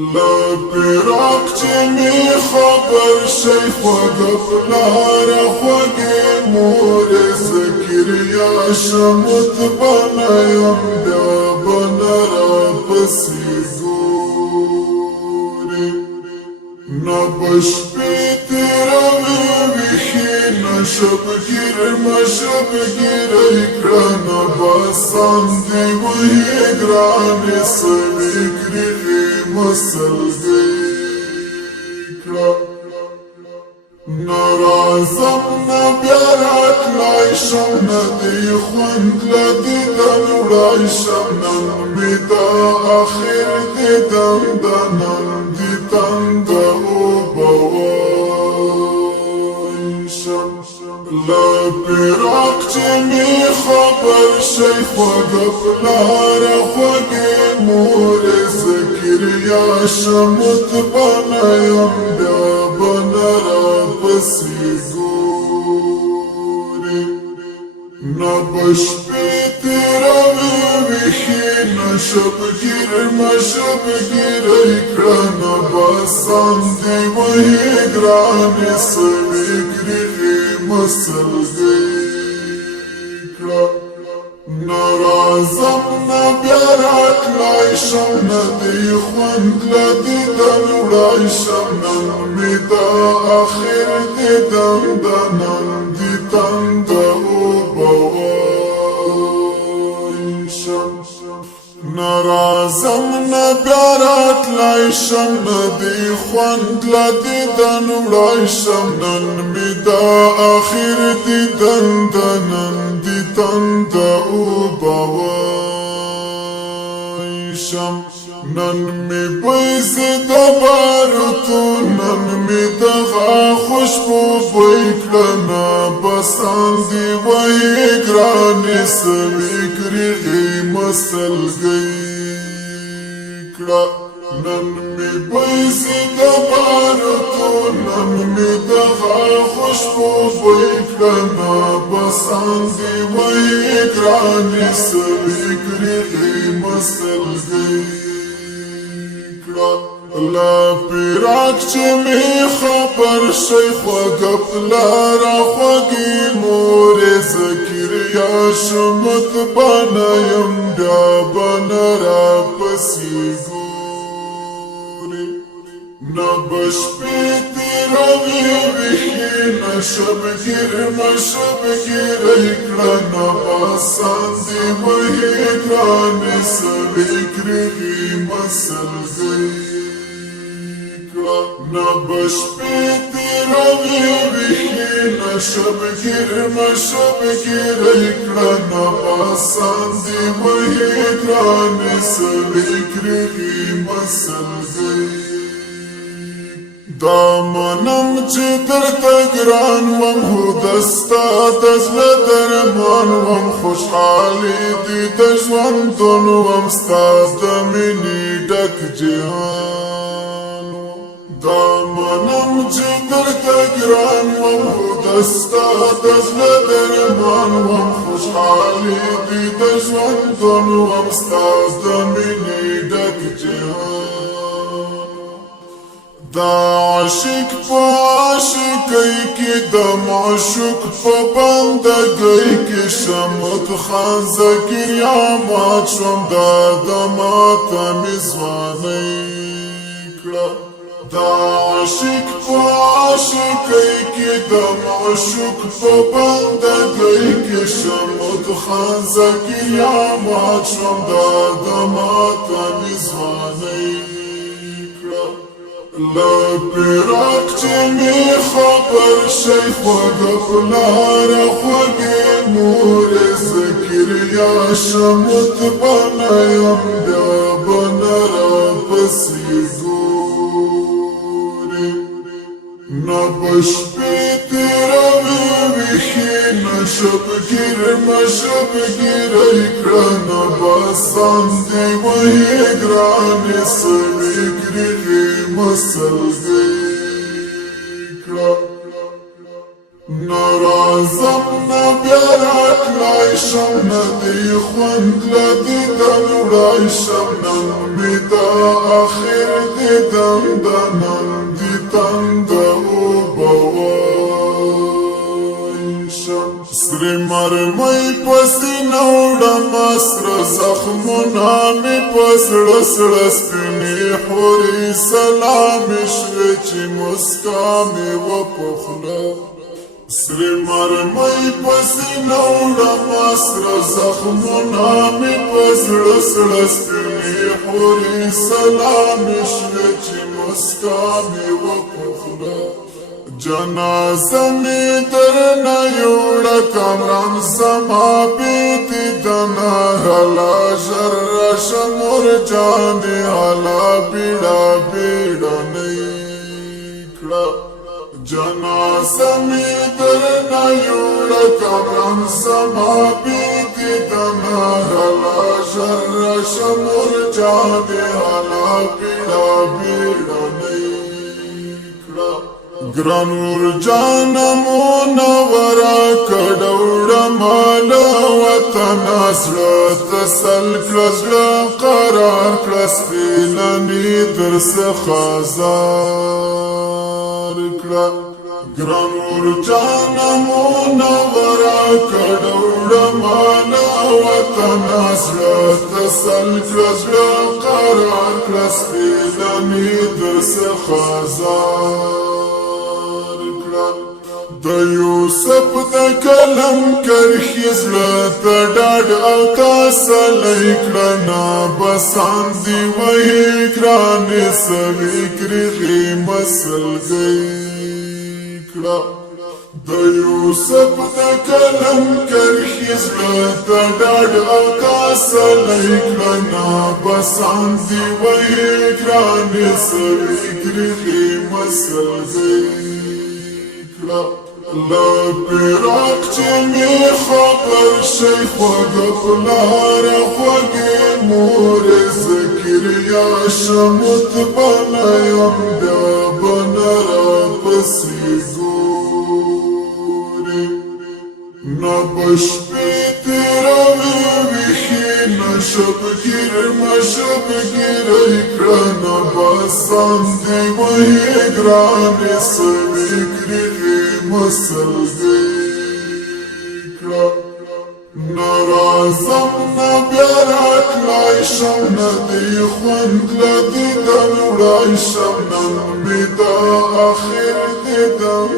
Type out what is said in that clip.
لپراق چی می خبر شی خوگا پلارا خوگی مور زکریا شمت بنایم بیا بنرا پسی گوری نبشپی تیروی ویخی نشب گیر مشب گیر اکران باسان دی وی گرانی سوی گریغی مسل گیکلا نرازم نبیارت لایشم ندی خوند لدیدن رایشم نمیدا آخر دیدن دنم دیدن دا او بوایشم لپراق چی می خبر شی خوگا پلارا خوگی مور زکریا شمت بنایم بیا بنرا پسی گوری نبشپی تیروی ویخی نشب گیر مشب گیر اکران باسان دی وی گرانی سوی گریغی مسل گیکلا نرازم نبیارت لایشم ندی خوند لدیدن رایشم نمیدا آخر دیدن دنم دیدن دا او بوایشم نرازم نبیارت لایشم ندی خوند لدیدن رایشم نمیدا آخر دیدن دنم دیدن دا او بوایشم نن می بیزی دبارتو نن می دغا خوشبو بیکلنا بسان دی وی گرانی سوی گریغی مسل گیکلا نن می بیزی دبارتو نن می دغا خوشبو بیکلنا بسان دی وی گرانی سوی گریغی مسل گیکلا لپراق چی می خبر شی خوگا پلارا خوگی مور زکریا شمت بنایم بیا بنرا پسی گوری نبشپی تیروی ویخی نشب گیر مشب گیر اکران باسان دی وی گرانی سوی گریغی مسل گیکلا نبشپی تیروی ویخی نشب گیر مشب گیر اکران باسان دی وی گرانی سوی گریغی مسل گیکلا دامنم چی در تگران وم هو دستا دزل درمان وم خوشحالی دی دجوان دون وم ستاز دمینی ڈک جهان دامنم چی در تگران وم هو دستا دزل درمان وم خوشحالی دی دجوان دون وم ستاز دمینی ڈک جهان دا عاشق پا عاشقی کی دا معشوق پا بندگی کی شمت خان زکریا مات شم دا دمات میزوانی کلا دا عاشق پا عاشقی کی دا معشوق پا بندگی کی شمت خان زکریا مات شم دا دمات میزوانی لپراق چی می خبر شی خوگا پلارا خوگی مور زکریا شمت بنایم بیا بنرا پسی گوری نبشپی تیروی ویخی نشب گیر مشب گیر اکران باسان دی وی گرانی سوی گریغی مسل گیکلا نرازم نبیارت لایشم ندی خوند لدیدن رایشم نمیدا آخر دی دیدم دنم دی تند او بوایشم سری مرمی پسی نوڑم اسر زخمونا می پسڑ سڑ سپینی حوری سلامی شوی چی مسکامی و پخلا سری مرمی پسی نوڑم اسر زخمونا می پسڑ سڑ سپینی حوری سلامی شوی چی مسکامی و پخلا جنازه می درنا یوڑا کامران زما بیتی دنا حالا جر شمور جانی حالا بیڑا بیڑا نیکڑا جنازه می درنا یوڑا کامران زما بیتی دنا حالا جر شمور جانی حالا بیڑا بیڑا نیکڑا گرانور جانمو نورا کڑوڑا مالا وطن اسڑا تسل کلزڑا قرار کلسپیلنی درس خازار کڑا گرانور جانمو نورا کڑوڑا مالا وطن اسڑا تسل کلزڑا قرار کلسپیلنی درس خازار د یوسف د کلم کرخی زړه ته ډاډ او تسلی کړه نا بسان دی وهي ګرانې سوي کرغې مسلګۍ کړه د یوسف د کلم کرخی زړه ته ډاډ او تسلی کړه نا بسان دی وهي ګرانې سوي کرغې مسلګۍ کړه لا پیراک چه می خبر شی خوگ پلار خوگی مور زکریا شمت بنایم بیا بنرا پسی گوری نبش بیتی روی ویخی نشب گیر مشب گیر اکرا نباسان دی وحی گرانی سوی گریغی مسلګۍ کړه ناراضم نه بیا راتلای شم نه دی خوند له دیدن وړای شم نن مې د اخر دیدن